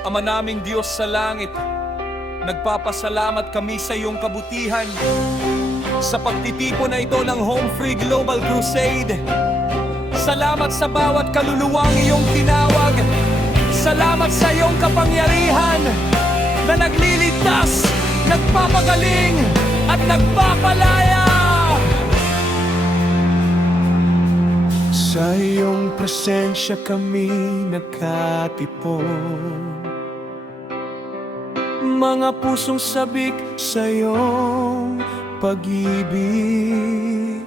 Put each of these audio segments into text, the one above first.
Ama naming Diyos sa langit, nagpapasalamat kami sa iyong kabutihan sa pagtitipon na ito ng Home Free Global Crusade. Salamat sa bawat kaluluwang iyong tinawag. Salamat sa iyong kapangyarihan na nagliligtas, nagpapagaling at nagpapalaya. Sa iyong presensya kami nakatipon, mga pusong sabik sa iyong pag-ibig.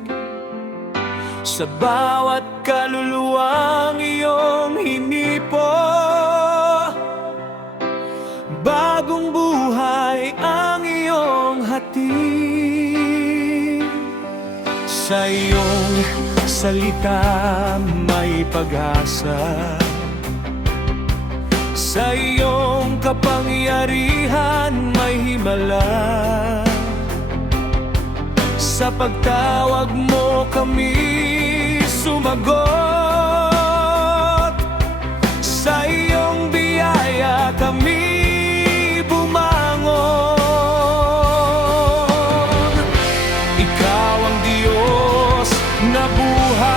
Sa bawat kaluluwang iyong hinipo, bagong buhay ang iyong hatid. Sa iyong salita may pag-asa, sa iyong kapangyarihan may himala. Sa pagtawag mo kami sumagot, sa iyong biyaya kami bumangon. Ikaw ang Diyos na buhay,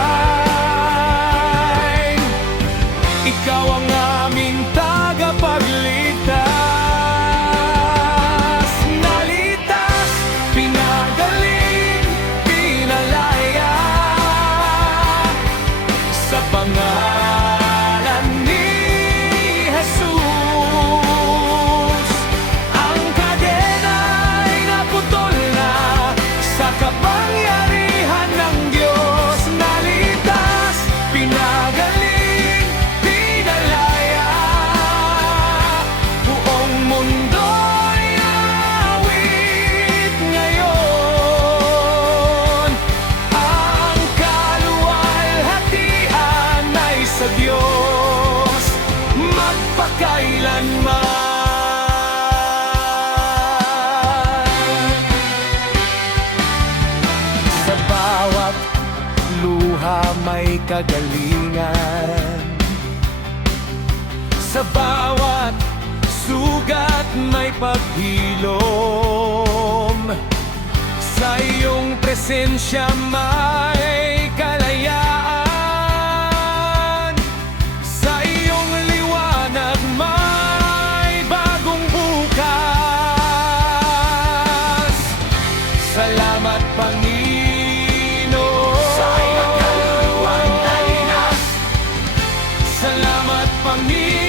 ikaw ang aming tagapagligtas. Nalitas, pinagaling, pinalaya sa pangalan ni Jesus. Ang kadena'y naputol na sa kapangyarihan ng Diyos. Nalitas, pinagaling, pinalaya, buong mundo'y awit ngayon. Ang kaluwalhatian ay sa Diyos magpakailanman. Sa bawat luha may kagalingan, sa bawat sugat may paghilom. Sa iyong presensya may kalayaan, sa iyong liwanag may bagong bukas. Salamat Panginoon sa iyong kaluluwang nalinas. Salamat Panginoon